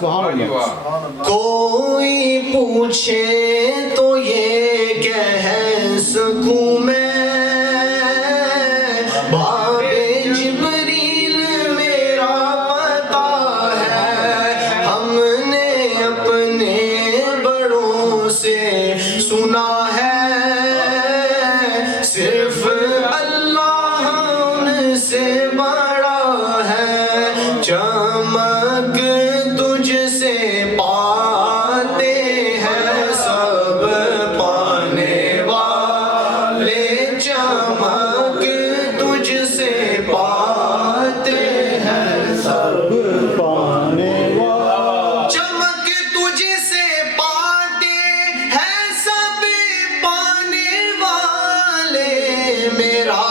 سبحان اللہ. کوئی پوچھے تو یہ کہہ سکوں میں باب جبریل میرا پتا ہے. ہم نے اپنے بڑوں سے سنا ہے صرف اللہ ان سے بڑا ہے. چمک تجھ سے پاتے ہیں سب پانے والے. چمک تجھ سے پاتے ہیں سب پانے والا. چمک تجھ سے پاتے ہیں سب پانے والے. میرا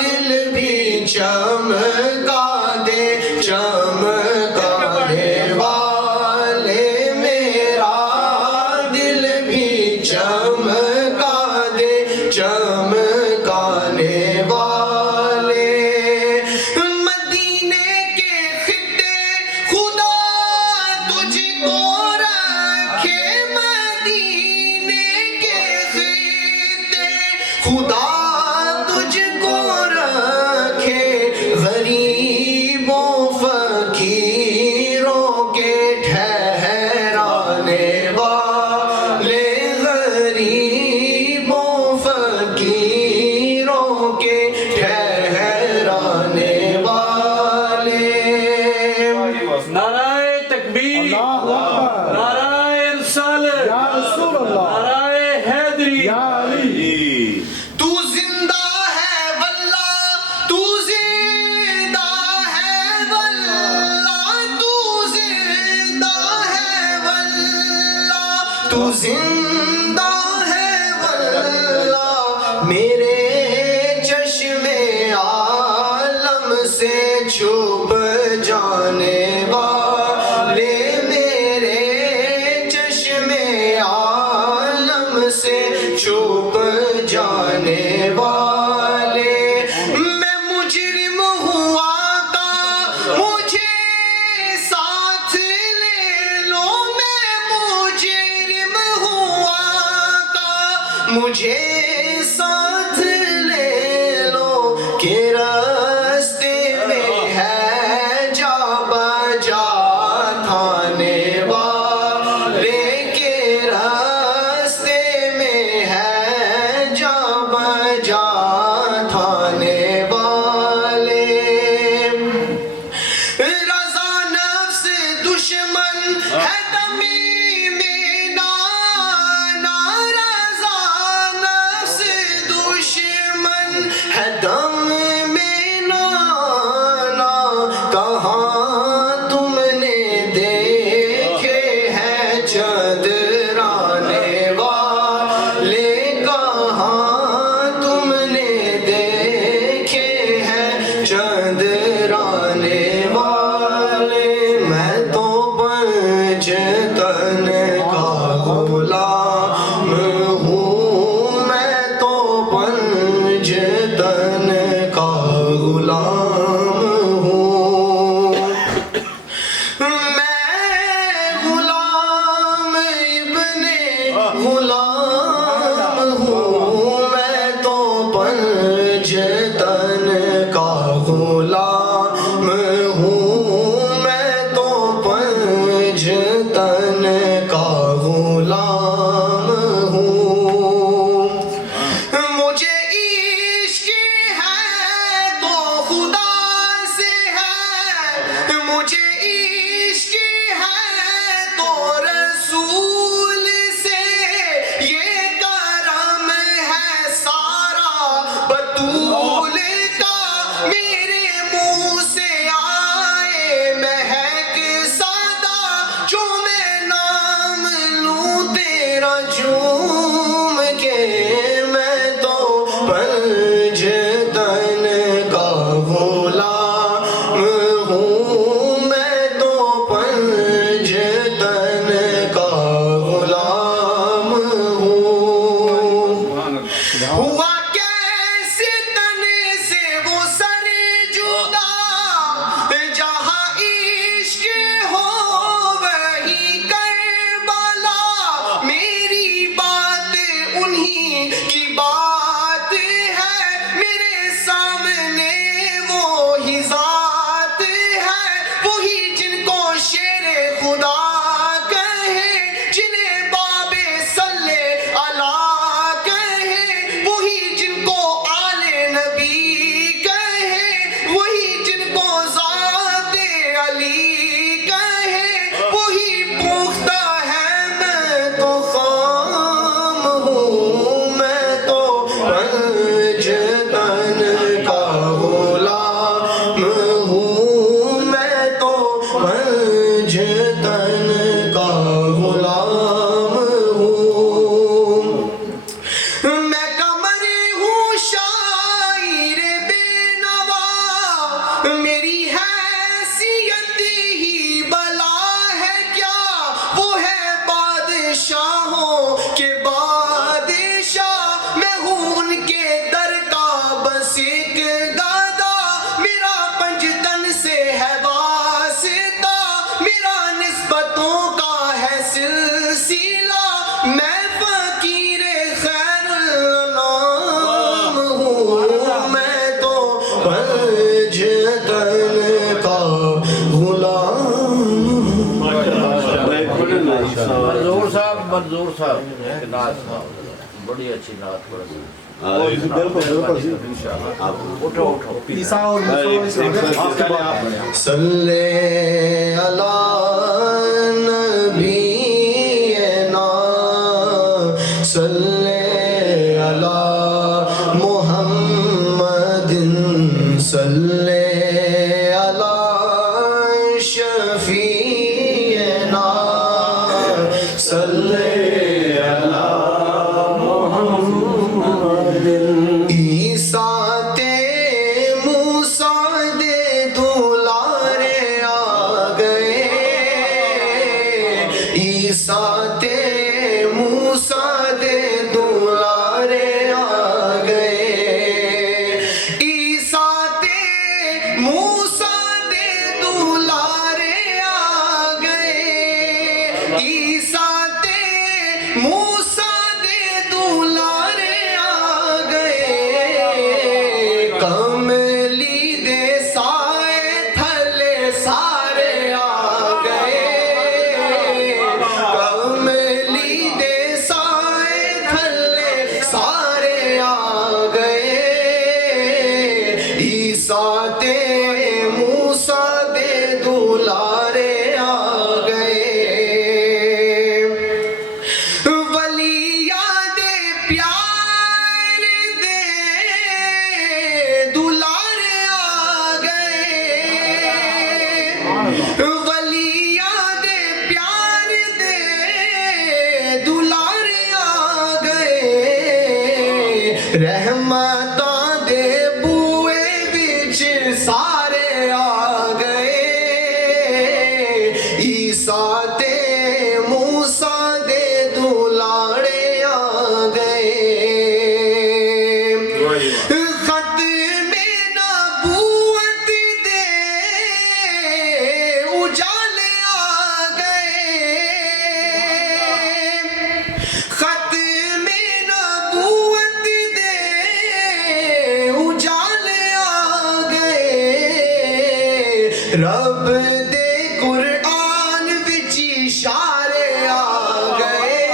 دل بھی چمکا دے چمکانے والے. میرا دل بھی چمکا دے چمکانے والے. مدینے کے خطے خدا تجھ کو رکھے. مدینے کے خطے خدا تجھ کو رکھے. غریبوں فقیروں کے ٹھہرانے والے. غریبوں فقیروں کے ٹھہرانے والے. نعرہ تکبیر، اللہ اکبر. نعرہ رسالت، یا رسول اللہ. نعرہ حیدری. یا علی. تو زندہ ہے واللہ تو زندہ ہے واللہ. تو زندہ ہے واللہ تو زندہ ہے واللہ. میرے چشم عالم سے چھپ جانے والے. میرے چشم عالم سے چھپ جانے والے. میں مجرم ہوا کا مجھے ساتھ لے لو. میں مجرم ہوا کا مجھے ساتھ صاحب ایک نعت بڑی اچھی نعت پڑھ دی بالکل بالکل جی اٹھو اٹھو عیسیٰ اور صلی علی نبینا صلی علی محمد صلی علی شفیعنا صلی عیسیٰ تے موسیٰ دے دولارے آ گئے عیسیٰ تے موسیٰ دے دولارے آ گئے عیسیٰ تے موسیٰ دے دولارے آ گئے عیسیٰ تے موسیٰ دے دولارے آ گئے کملی دے سائے تھلے سارے آ گئے کملی دے سائے تھلے سارے آ گئے عیسیٰ تے موسیٰ دے دولارے آ گئے ولیاں دے پیار دے دولارے آ گئے ولیاں دے پیار دے دولارے آ گئے رحمتاں دے بوئے وچ سارے آ گئے عیسیٰ تے موسیٰ دے دولارے آ گئے ختم نبوت دے اجالے آ گئے ختم نبوت دے اجالے آ گئے رب دے قرآن وچ اشارے آ گئے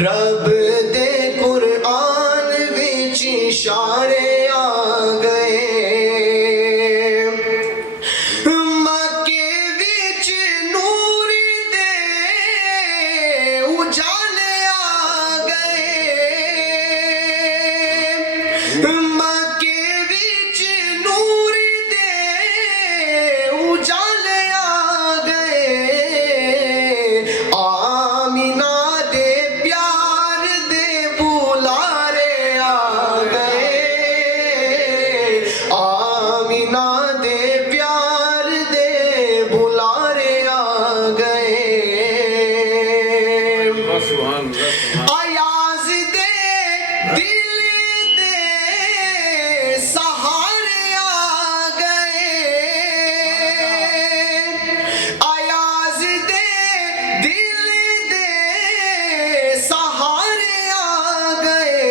رب دے قرآن وچ اشارے آ گئے مکے وچ نور دے اجالے آ گئے مکے وچ نور دے اجالے آ گئے آمینہ دے پیار دے بولارے آ گئے آمینہ دے پیار دے بولارے آ گئے ایاز دے دل دے سہارے آ گئے ایاز دے دل دے سہارے آ گئے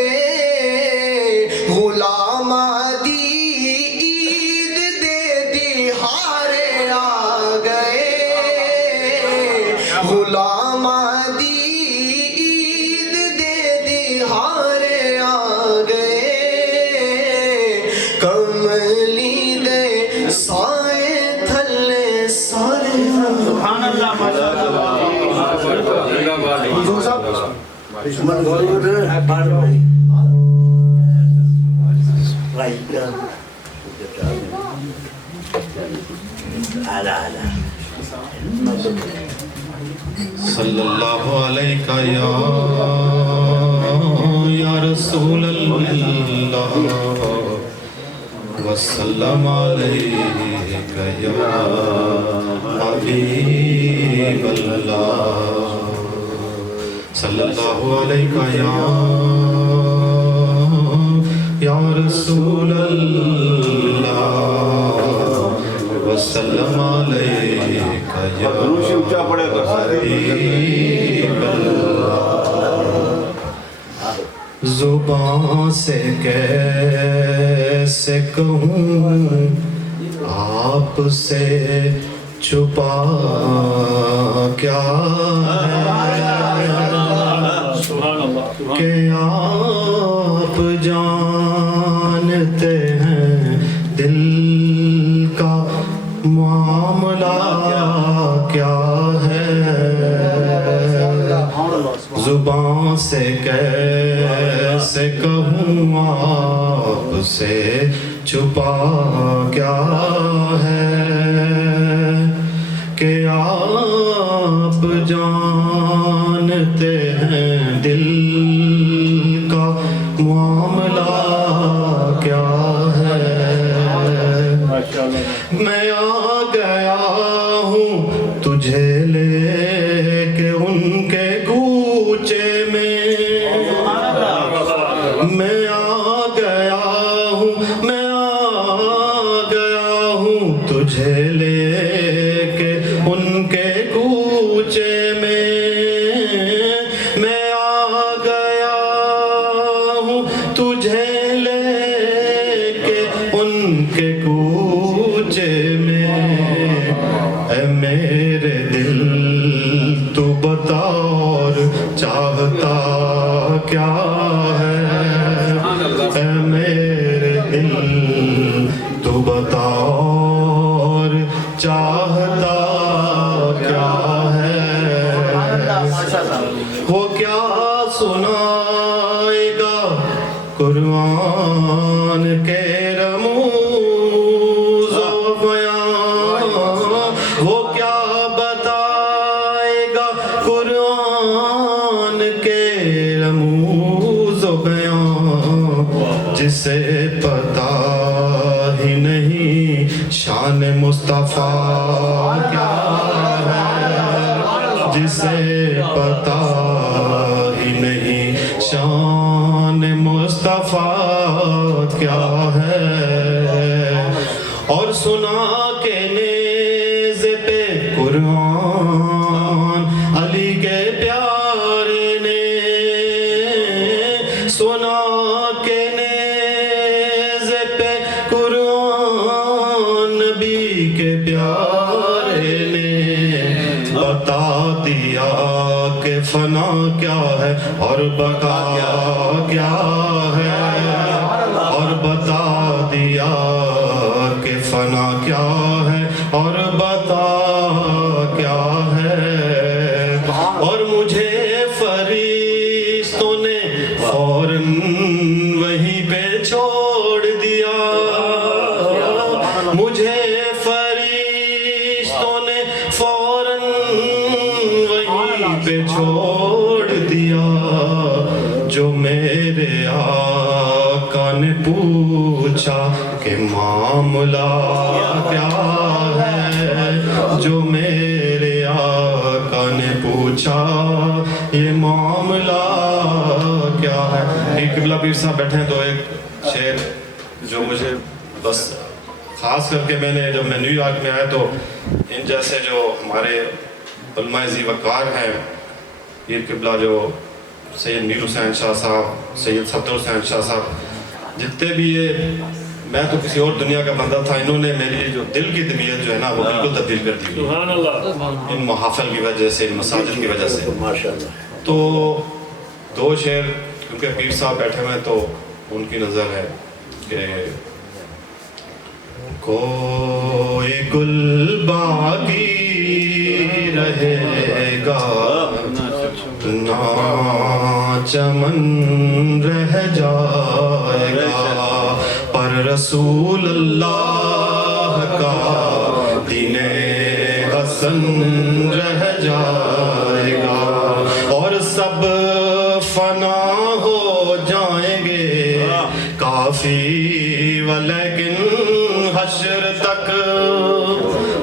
غلاماں دی عید دے دہارے آ گئے غلاماں دی عید دے دہارے آ گئے کملی دے سائے تھلے سارے سبحان اللہ حضور صاحب صلی اللہ علیہ یا رسول اللہ وسلم علیک یا حبیب اللہ صلی اللہ علیہ یا رسول اللہ وسلم علیک یا حبیب اللہ زبان سے کیسے کہوں آپ سے چھپا کیا ہے کہ آپ جانتے ہیں دل کا معاملہ کیا ہے، زبان سے کیسے کہوں آپ سے چھپا کیا ہے، کہ آپ جانتے ہیں دل کا معاملہ کیا ہے۔ میں آ گیا ہوں تجھے لے کے ان کے کوچے میں، میں آ گیا ہوں تجھے لے کے ان کے کوچے میں، میں آ گیا ہوں تجھے لے کے ان کے کوچے میں، اے میرے دل تو بتا اور چاہتا کیا ہے، اے میرے دل تو بتا اور چاہتا کیا ہے، وہ کیا سنائے گا قرآن کے رموز و بیان، وہ کیا بتائے گا قرآن کے رموز و بیان، جسے پتا ہی نہیں شان مصطفیٰ کیا ہے، جسے پتا ہی نہیں شان مصطفیٰ کیا ہے، اور سنا کے نیزے پہ قرآن علی کے پیارے نے، سنا کے نیزے پہ قرآن نبی کے پیارے نے، بتا دیا کہ فنا کیا ہے اور بقا کیا ہے، اور بتا دیا کہ فنا کیا ہے اور بتا کیا ہے، اور مجھے فرشتوں نے فوراً وہیں پہ چھوڑ دیا، مجھے فرشتوں نے فوراً وہیں پہ چھوڑ دیا، جو میرے آقا نے پوچھا کہ معاملہ کیا ہے، جو میرے آقا نے پوچھا یہ معاملہ کیا ہے۔ ایک قبلہ پیر صاحب بیٹھے ہیں تو ایک شعر جو مجھے بس خاص کر کے جب میں نیو یارک میں آیا تو ان جیسے جو ہمارے علماء ذی وقار ہیں، پیر قبلہ جو سید میر حسین شاہ صاحب، سید صدر حسین شاہ صاحب، جتنے بھی یہ، میں تو کسی اور دنیا کا بندہ تھا، انہوں نے میری جو دل کی طبیعت جو ہے نا وہ بالکل تبدیل کر دی سبحان اللہ، ان محافل کی وجہ سے، ان مساجد کی وجہ سے۔ تو دو شعر کیونکہ پیر صاحب بیٹھے ہوئے تو ان کی نظر ہے کہ کوئی گل باقی رہے گا نہ چمن رہ جائے گا، پر رسول اللہ کا دین حسن رہ جائے گا، اور سب فنا ہو جائیں گے کافی ولیکن حشر تک۔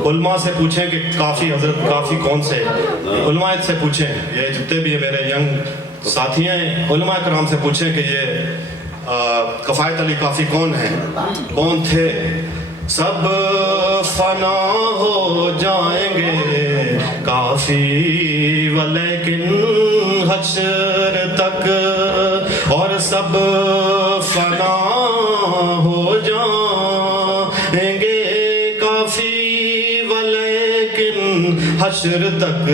علماء سے پوچھیں کہ کافی، حضرت کافی کون سے، علماء سے پوچھیں، یہ جتنے بھی میرے ینگ ساتھی ہیں، علماء کرام سے پوچھیں کہ یہ کفایت علی کافی کون ہیں، کون تھے۔ سب فنا ہو جائیں گے کافی ولیکن حشر تک، اور سب فنا ہو جائیں گے کافی ولیکن حشر تک،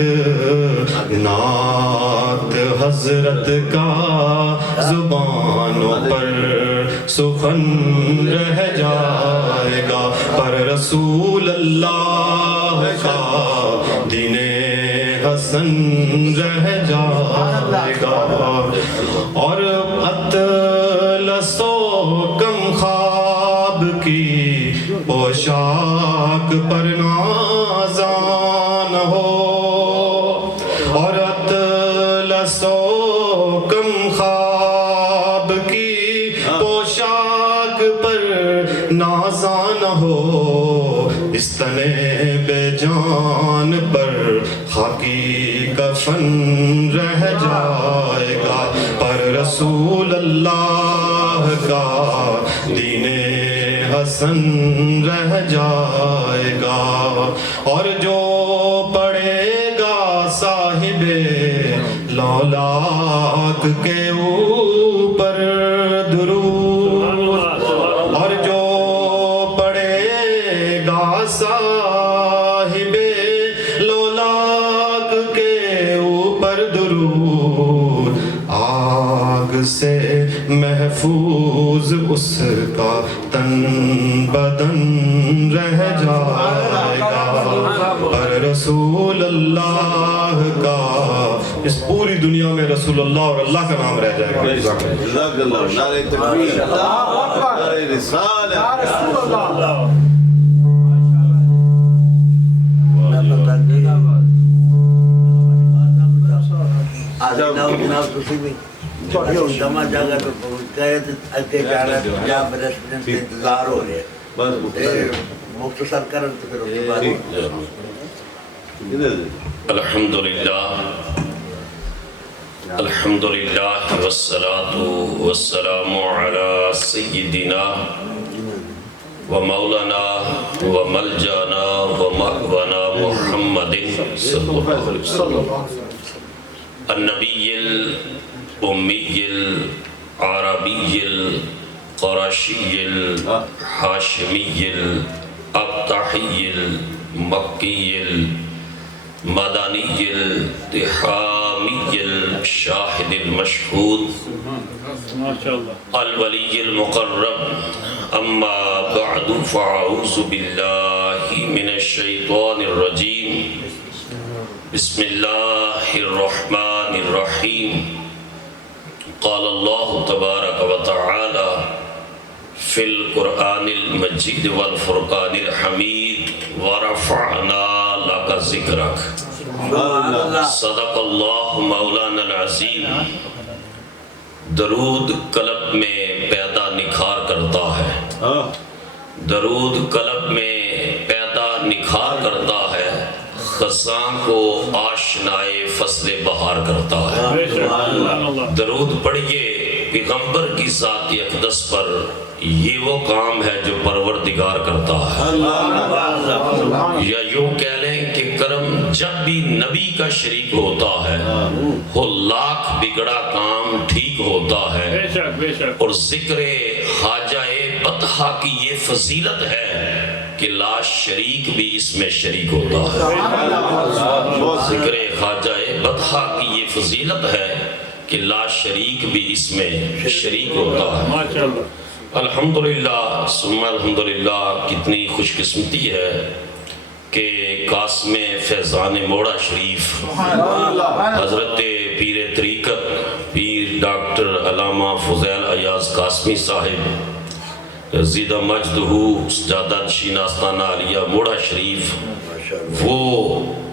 نعت حضرت کا زبانوں پر سخن رہ جائے گا، پر رسول اللہ کا دین حسن رہ جائے گا۔ اور اطلس و کم خواب کی پوشاک پر نازاں نہ ہو، اور اطلس و کم خواب کی پوشاک پر نازاں نہ ہو، اس تن بے جان پر خاکی کفن رہ جائے گا، پر رسول اللہ کا دین حسن رہ جائے گا۔ اور جو پڑھے گا صاحب لولاک کے اوپر درود، اور جو پڑھے گا صاحب لولاک کے اوپر درود، آگ سے محفوظ اس کا تن بدن رہ جائے گا، پر رسول اللہ کا اس پوری دنیا میں رسول اللہ اور اللہ کا نام رہ جائے گا۔ جزاک اللہ، نعرہ تکبیر، نعرہ رسالت، یا رسول اللہ۔ جناب تسی بھی جو جمع جگہ تو گئے تھے اتے جانا پنجاب ریسٹورنٹ سے انتظار ہو رہے ہیں، مختصر کرن تو پھر اس کے بعد الحمدللہ والصلاة والسلام علی سیدنا و مولانا و ملجانا و مأوانا محمد صلی اللہ علیہ وسلم، النبی الامی العربی القرشی الحاشمی الابتحی المکی المدنی التحامی الشاہد المشہود الولی المقرب، اما بعد فاعوذ باللہ من الشیطان الرجیم، بسم اللہ الرحمن الرحیم، قال اللہ تبارک و تعالی فی القرآن المجید والفرقان الحمید، ورفعنا لک ذکرک، صدق اللہ مولانا العظیم۔ درود قلب میں پیدا نکھار کرتا ہے، درود قلب میں پیدا نکھار کرتا ہے، خزاں کو آشنائے فصل بہار کرتا ہے۔ درود پڑھیے پیغمبر کی ذات اقدس پر، یہ وہ کام ہے جو پروردگار کرتا ہے۔ یا یوں کہہ لیں کہ کرم جب بھی نبی کا شریک ہوتا ہے، وہ لاکھ بگڑا کام ٹھیک ہوتا ہے، اور ذکر حاجہ بطحہ کی یہ فضیلت ہے کہ لا شریک بھی اس میں شریک ہوتا ہے۔ ذکر خواجہ بطحہ کی یہ فضیلت ہے کہ لا شریک بھی اس میں شریک ہوتا ہے۔ الحمدللہ ثم الحمدللہ، کتنی خوش قسمتی ہے کہ قاسم فیضان موڑا شریف حضرت پیر طریقت پیر ڈاکٹر علامہ فضیل ایاز قاسمی صاحب زیدہ مجدہو سجادہ نشین آستانہ علیہ موڑا شریف، وہ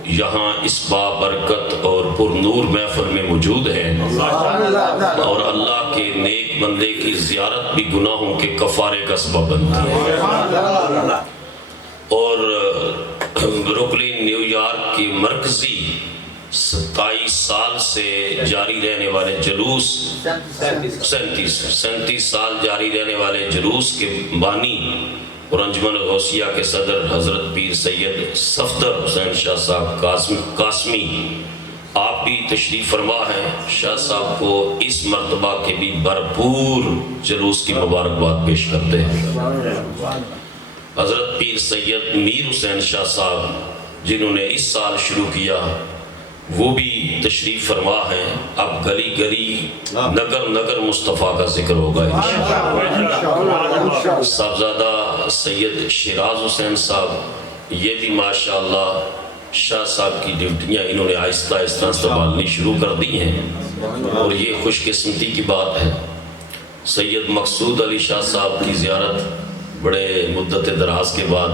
یہاں اس بابرکت اور پر نور محفل میں موجود ہیں، اور اللہ کے نیک بندے کی زیارت بھی گناہوں کے کفارے کا سبب بنتی ہے۔ اور بروکلن نیو یارک کی مرکزی 27 سال سے جاری رہنے والے جلوس، 37 سال جاری رہنے والے جلوس کے بانی اور انجمن غوثیہ کے صدر حضرت پیر سید صفدر حسین شاہ صاحب قاسمی، آپ بھی تشریف فرما ہیں۔ شاہ صاحب کو اس مرتبہ کے بھی بھرپور جلوس کی مبارکباد پیش کرتے ہیں۔ حضرت پیر سید میر حسین شاہ صاحب جنہوں نے اس سال شروع کیا، وہ بھی تشریف فرما ہیں. اب گلی گلی نگر نگر مصطفیٰ کا ذکر ہوگا انشاءاللہ. صاحبزادہ سید شیراز حسین صاحب یہ بھی ماشاءاللہ شاہ صاحب کی ڈیوٹیاں انہوں نے آہستہ آہستہ سنبھالنی شروع کر دی ہیں اور یہ خوش قسمتی کی بات ہے. سید مقصود علی شاہ صاحب کی زیارت بڑے مدت دراز کے بعد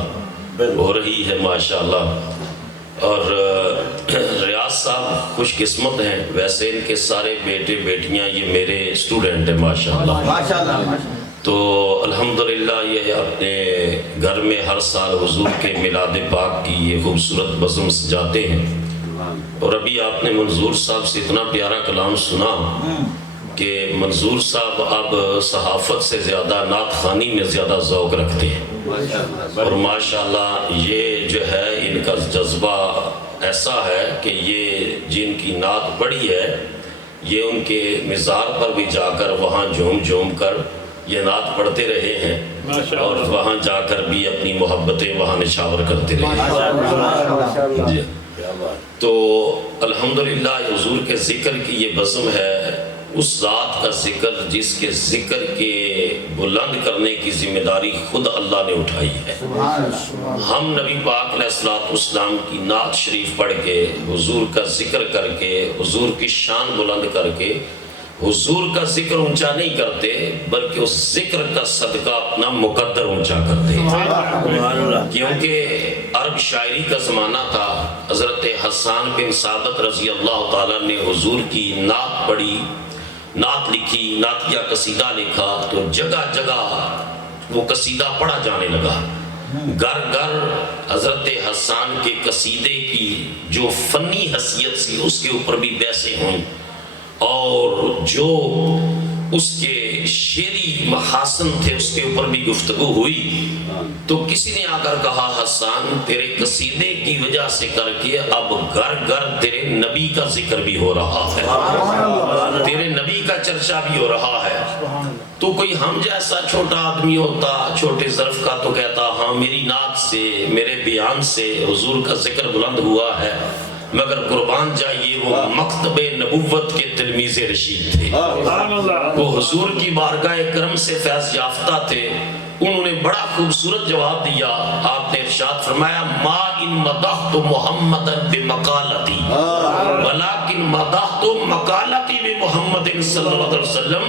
ہو رہی ہے ماشاءاللہ. اور ریاض صاحب خوش قسمت ہیں. ویسے ان کے سارے بیٹے بیٹیاں یہ میرے اسٹوڈنٹ ہیں ماشاءاللہ. تو الحمدللہ یہ اپنے گھر میں ہر سال حضور کے میلاد پاک کی یہ خوبصورت بزم سجاتے ہیں. اور ابھی آپ نے منظور صاحب سے اتنا پیارا کلام سنا کہ منظور صاحب اب صحافت سے زیادہ نعت خوانی میں زیادہ ذوق رکھتے ہیں. اور ماشاءاللہ یہ جو ہے ان کا جذبہ ایسا ہے کہ یہ جن کی نعت پڑھی ہے یہ ان کے مزار پر بھی جا کر وہاں جھوم جھوم کر یہ نعت پڑھتے رہے ہیں اور وہاں جا کر بھی اپنی محبتیں وہاں نشاور کرتے رہے ہیں. جی. تو الحمدللہ حضور کے ذکر کی یہ بزم ہے. اس ذات کا ذکر جس کے ذکر کے بلند کرنے کی ذمہ داری خود اللہ نے اٹھائی ہے. ہم نبی پاک علیہ السلام کی نعت شریف پڑھ کے حضور کا ذکر کر کے حضور کی شان بلند کر کے حضور کا ذکر اونچا نہیں کرتے بلکہ اس ذکر کا صدقہ اپنا مقدر اونچا کرتے ہیں. کیونکہ عرب شاعری کا زمانہ تھا. حضرت حسان بن ثابت رضی اللہ تعالیٰ نے حضور کی نعت پڑھی, نعت لکھی, نعتیہ قصیدہ لکھا تو جگہ جگہ وہ قصیدہ پڑھا جانے لگا. گھر گھر حضرت حسان کے قصیدے کی جو فنی حیثیت سی اس کے اوپر بھی بحثیں ہوئیں اور جو اس کے شعری محاسن تھے اس کے اوپر بھی گفتگو ہوئی. تو کسی نے آ کر کہا حسان تیرے قصیدے کی وجہ سے کر کے اب گھر گھر تیرے نبی کا ذکر بھی ہو رہا ہے, تیرے نبی کا چرچا بھی ہو رہا ہے. تو کوئی ہم جیسا چھوٹا آدمی ہوتا چھوٹے ظرف کا تو کہتا ہاں میری نعت سے میرے بیان سے حضور کا ذکر بلند ہوا ہے. مگر قربان جائیے وہ مکتب نبوت کے تلمیذ رشید تھے, وہ حضور کی بارگاہ کرم سے فیض یافتہ تھے. انہوں نے بڑا خوبصورت جواب دیا. آپ نے ارشاد فرمایا ما ان مدحت محمدا بمقالتی ولکن مدحت مقالتی بمحمد صلی اللہ علیہ وسلم,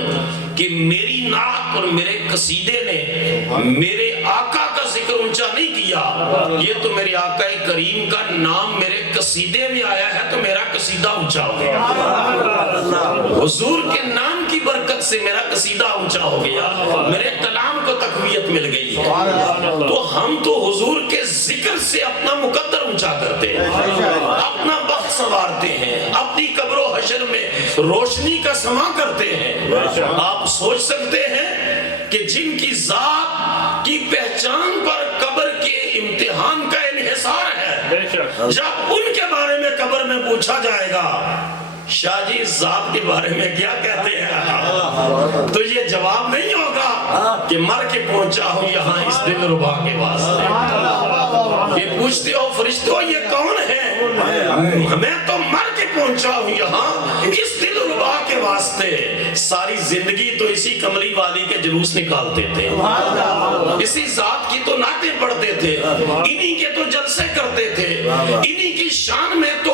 کہ میری نعت اور میرے قصیدے نے میرے آقا کا ذکر اونچا نہیں کیا, یہ تو میرے آقا کریم کا نام میرے قصیدے میں آیا ہے تو میرا قصیدہ اونچا ہو گیا. حضور کے نام کی برکت سے میرا قصیدہ اونچا ہو گیا, میرے کلام کو تقویت مل گئی ہے. تو ہم تو حضور کے ذکر سے اپنا مقدر اونچا کرتے ہیں, اپنا بخت سنوارتے ہیں, اپنی قبر و حشر میں روشنی کا سما کرتے ہیں. آپ سوچ سکتے ہیں کہ جن کی ذات کی پہچان پر قبر کے امتحان کا انحصار ہے, جب ان کے بارے میں قبر میں پوچھا جائے گا شاہ جی اس ذات کے بارے میں کیا کہتے ہیں, تو یہ جواب نہیں ہوگا کہ مر کے پہنچا ہوں یہاں اس دل ربا کے واسطے. یہ پوچھتے ہو فرشتوں یہ کون ہے, میں تو مر کے پہنچا ہوں یہاں اس دل ربا کے واسطے. ساری زندگی تو اسی کملی والی کے جلوس نکالتے تھے, اسی ذات کی تو نعتیں پڑھتے تھے, انہی کے تو جلسے کرتے تھے, انہی کی شان میں تو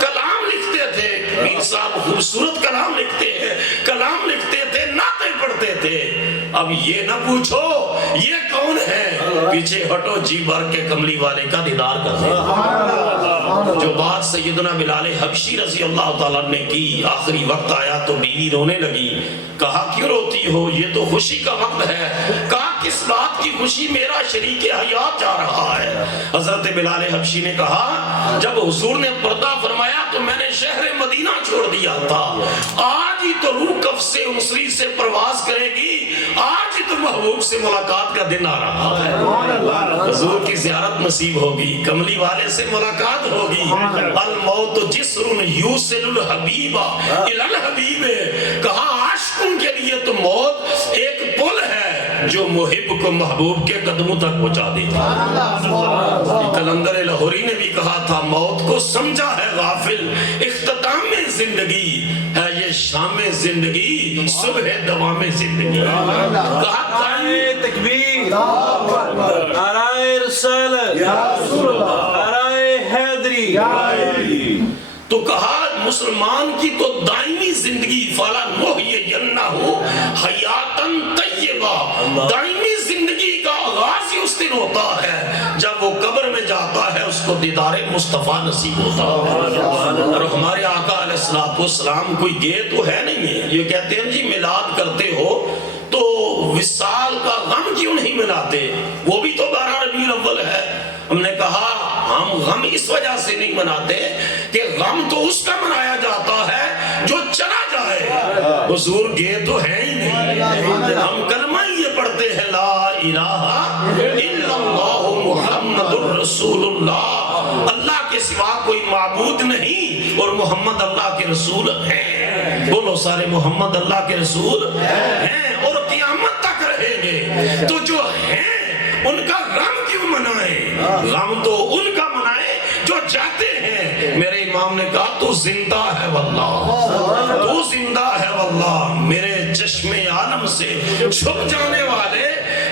کلام لکھتے تھے. پیر صاحب خوبصورت کلام لکھتے ہیں, کلام لکھتے تھے, نعتیں پڑھتے تھے. اب یہ نہ پوچھو یہ کون ہے, پیچھے ہٹو جی بھر کے کملی والے کا دیدار کرتے ہیں. جو بات سیدنا بلال حبشی رضی اللہ تعالیٰ نے کی, آخری وقت آیا تو بیوی رونے لگی. کہا کیوں روتی ہو, یہ تو خوشی کا وقت ہے. کہا کس بات کی خوشی, میرا شریک حیات جا رہا ہے. حضرت بلال حبشی نے کہا جب حضور نے پردہ فرمایا تو میں نے شہر مدینہ چھوڑ دیا تھا, آج ہی تو روح کف سے انسری سے پرواز کرے گی, آج ہی تو محبوب سے ملاقات کا دن آ رہا ہے. حضور کی زیارت نصیب ہوگی, کملی والے سے ملاقات ہوگی. الموت جسر یوصل الحبیب الی الحبیب, کہا عاشقوں کے لیے تو موت ایک پل ہے ہے جو محب کو محبوب کے قدموں تک پہنچا دیتا ہے۔ کلندر لاہوری نے بھی کہا تھا موت کو سمجھا ہے غافل اختتام زندگی ہے یہ شام زندگی صبح دوام زندگی۔ کہا نعرہ تکبیر، نعرہ رسالت، نعرہ حیدری۔ تو کہا مسلمان کی تو دائمی زندگی فلا نحیینہ حیاتن طیبہ، دائمی زندگی کا آغاز ہی اس دن ہوتا ہے جب وہ قبر میں جاتا ہے اس کو دیدار مصطفیٰ نصیب ہوتا ہے۔ اور ہمارے آقا علیہ السلام کوئی گئے تو ہے نہیں ہے، یہ کہتے ہیں جی میلاد کرتے ہو تو وصال کا غم کیوں نہیں مناتے؟ وہ بھی تو 12 ربیع الاول ہے۔ ہم نے کہا ہم غم اس وجہ سے نہیں مناتے کہ غم تو اس کا منایا جاتا ہے جو چلا جائے، حضور گئے تو ہے ہی نہیں۔ ہم کلمہ یہ پڑھتے ہیں لا الہ الا اللہ محمد الرسول اللہ، اللہ کے سوا کوئی معبود نہیں اور محمد اللہ کے رسول ہیں۔ بولو سارے محمد اللہ کے رسول ہیں اور قیامت تک رہیں گے۔ تو جو ہیں ان کا غم کیوں منائیں؟ غم تو ان کا منائیں جو جاتے ہیں۔ میرے امام نے کہا تو زندہ ہے واللہ، تو زندہ ہے واللہ، میرے چشم عالم سے چھپ جانے والے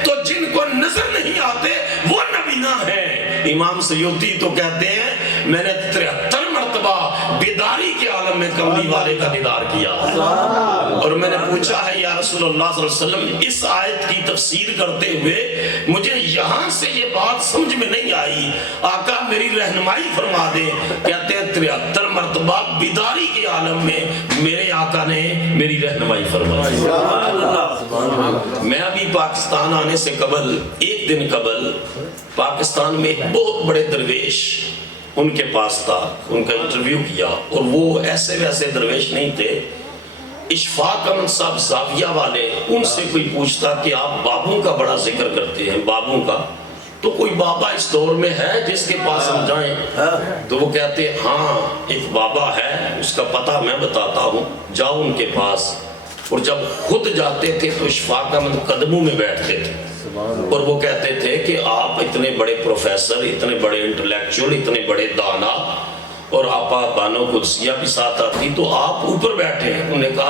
تو جن کو نظر نہیں آتے وہ نبینا ہیں۔ امام سیوطی تو کہتے ہیں میں نے 73 مرتبہ بیداری کے عالم میں کملی والے کا دیدار کیا، اور میں نے پوچھا ہے یا رسول اللہ صلی اللہ علیہ وسلم اس آیت کی تفسیر کرتے ہوئے مجھے یہاں سے یہ بات سمجھ میں نہیں آئی، آقا میری رہنمائی فرما دیں۔ کہتے ہیں 73 مرتبہ بیداری کے عالم میں میرے آقا نے میری رہنمائی فرمائی۔ میں ابھی پاکستان آنے سے قبل ایک دن قبل پاکستان میں ایک بہت بڑے درویش ان کے پاس تھا، ان کا انٹرویو کیا، اور وہ ایسے ویسے درویش نہیں تھے۔ اشفاق احمد صاحب زاویہ والے ان سے کوئی پوچھتا کہ آپ بابوں کا بڑا ذکر کرتے ہیں، بابوں کا، تو کوئی بابا اس دور میں ہے جس کے پاس ہم جائیں؟ تو وہ کہتے ہاں ایک بابا ہے، اس کا پتہ میں بتاتا ہوں، جاؤ ان کے پاس۔ اور جب خود جاتے تھے تو اشفاق احمد قدموں میں بیٹھتے تھے اور وہ کہتے تھے کہ آپ اتنے بڑے پروفیسر، اتنے بڑے انٹلیکچوئل، اتنے بڑے دانا، اور آپا بانو قدسیہ بھی ساتھ آتی تو آپ اوپر بیٹھے۔ انہوں نے کہا